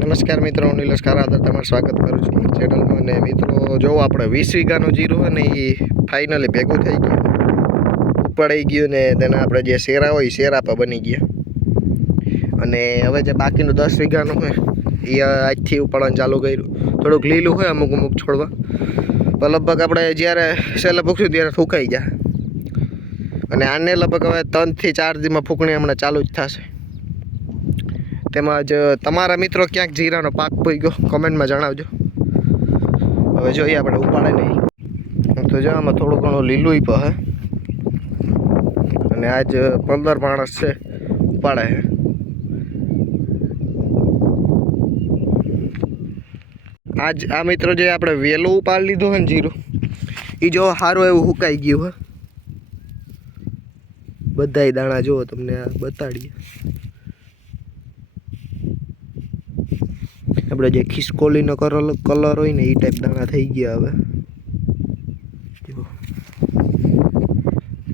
નમસ્કાર મિત્રો, હું નિલેશ ખારાદર તમારું સ્વાગત કરું છું ચેનલમાં અને મિત્રો, જો આપણે વીસ વીઘાનું જીરું અને એ ફાઇનલી ભેગું થઈ ગયું ઉપાડાઈ ગયું ને, તેના આપણે જે શેરા હોય એ શેરા પર બની ગયા. અને હવે જે બાકીનું દસ વીઘાનું હોય એ આજથી ઉપાડવાનું ચાલુ કર્યું. થોડુંક લીલું હોય, અમુક અમુક છોડવા. પણ લગભગ આપણે જ્યારે છેલ્લે પૂછ્યું ત્યારે ફૂંકાઈ ગયા. અને આને લગભગ હવે ત્રણથી ચાર દીમાં ફૂંકણી હમણાં ચાલુ જ થશે. તેમજ તમારા મિત્રો ક્યાંક જીરાનો પાક પોઈ ગયો કોમેન્ટમાં જણાવજો. હવે જોઈએ આપણે ઉપાડે નહીં. તો જો, આમાં થોડું ઘણું લીલું પહે હે. અને આજ પંદર માણસ છે, ઉપાડે હે. આજ, આ મિત્રો જે આપણે વેલું ઉપાડી લીધું હોય ને જીરું એ જો સારું એવું હુકાઈ ગયું હે. બધાય દાણા જુઓ તમને આ બતાડીએ. આપણે જે ખિસકોલીનો કલર કલર હોય ને એ ટાઈપ દાણા થઈ ગયા હવે.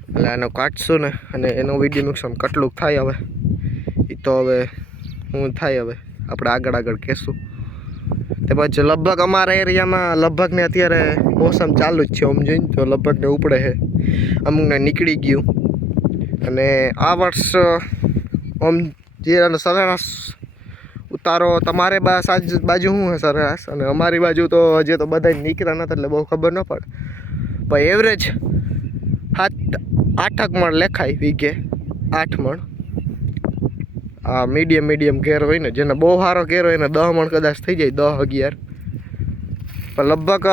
એટલે આનો કાઢશું ને, અને એનો વીડિયો નુકસાન કેટલું થાય હવે. એ તો હવે શું થાય હવે. આપણે આગળ આગળ કહેશું. તેમજ લગભગ અમારા એરિયામાં લગભગને અત્યારે મોસમ ચાલુ જ છે, આમ જોઈને તો લગભગને ઉપડે છે. અમુકને નીકળી ગયું. અને આ વર્ષ આમ જે સરેરાશ ઉતારો, તમારે બા સાજ બાજુ શું હશે સરેરાશ અને અમારી બાજુ તો હજી તો બધા નીકળ્યા નથી એટલે બહુ ખબર ન પડે. પણ એવરેજ સાત આઠક મણ લેખાય વીઘે આઠ મણ. આ મીડિયમ મીડિયમ ઘેર હોય ને, જેને બહુ સારો ઘેર હોય ને દહ મણ કદાચ થઈ જાય, દહ અગિયાર. પણ લગભગ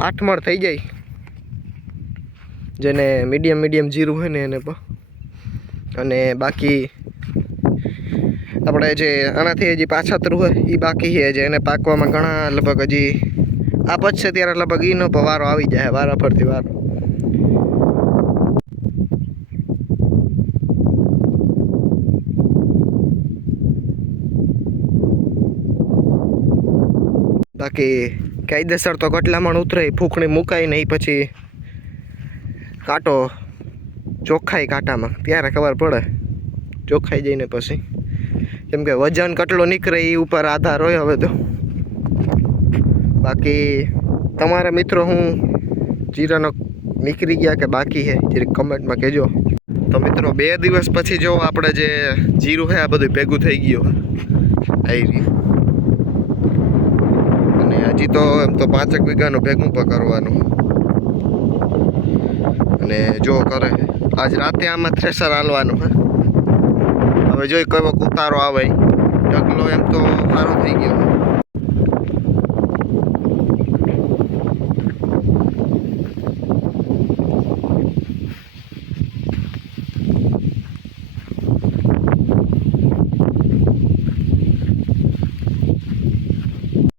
આઠ મણ થઈ જાય. જેને મીડિયમ મીડિયમ જીરું હોય ને એને પણ. અને બાકી આપણે જે આનાથી હજી પાછતરું હોય એ બાકી છે જે એને પાકવામાં ઘણા લગભગ હજી આ પચશે ત્યારે લગભગ એનો વારો આવી જાય વારા ફરતી વારો. બાકી કાયદેસર તો કટલામણ ઉતરે, ફૂંકણી મુકાય નહીં પછી કાંટો ચોખ્ખાઈ કાંટામાં. ત્યારે ખબર પડે. ચોખ્ખાઈ જઈને પછી. કેમ કે વજન કેટલો નીકળે એ ઉપર આધાર હોય હવે તો. બાકી તમારા મિત્રો હું જીરાનો નીકળી ગયા કે બાકી છે જરીક કમેન્ટમાં કહેજો. તો મિત્રો, બે દિવસ પછી જો આપણે જે જીરું છે આ બધું ભેગું થઈ ગયું. આવી રહ્યું અને હજી તો એમ તો પાંચેક વીઘાનું ભેગું પણ કરવાનું. અને જો કરે. આજ રાતે આમાં થ્રેસર હાલવાનું હે. હવે જોઈ કયો ઉતારો આવે. ઢગલો એમ તો સારો થઈ ગયો.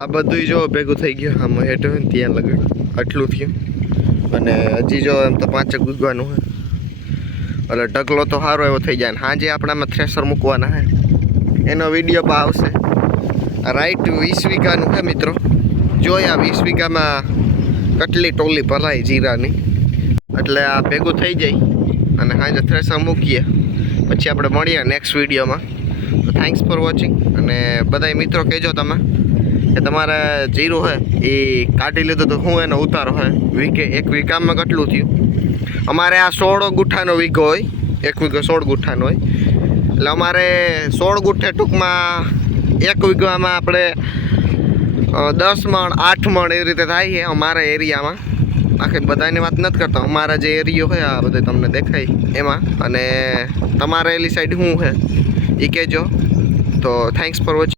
આ બધું જો ભેગું થઈ ગયું. આમ હેઠળ ત્યાં લગાડ આટલું થયું. અને હજી જો એમ તો પાંચક ગુજવાનું હોય. એટલે ઢગલો તો સારો એવો થઈ જાય ને સાંજે આપણામાં થ્રેસર મૂકવાના હે. એનો વીડિયો પણ આવશે. રાઈટ વીસ વીઘાનું છે મિત્રો. આ વીસ વીઘામાં કેટલી ટોલી ભરાય જીરાની. એટલે આ ભેગું થઈ જાય અને સાંજે થ્રેસર મૂકીએ. પછી આપણે મળીએ નેક્સ્ટ વિડીયોમાં તો થેન્ક્સ ફોર વોચિંગ અને બધાય મિત્રો કહેજો તમે. કે તમારે જીરું હોય એ કાઢી લીધું તો હું એનો ઉતારો હોય વીકે એક વીઘામાં કેટલું થયું? અમારે આ સોળ ગુઠ્ઠાનો વીઘો હોય, એક વીઘો સોળ ગુઠ્ઠાનો હોય. એટલે અમારે સોળ ગુઠ્ઠે ટૂંકમાં એક વીઘામાં આપણે દસ મણ, આઠ મણ એવી રીતે થાય છે અમારા એરિયામાં. આખી બધાની વાત નથી કરતો. અમારા જે એરિયો હોય આ બધે તમને દેખાય એમાં. અને તમારા એલી સાઈડ શું છે એ કહેજો. તો થેન્ક્સ ફોર વોચિંગ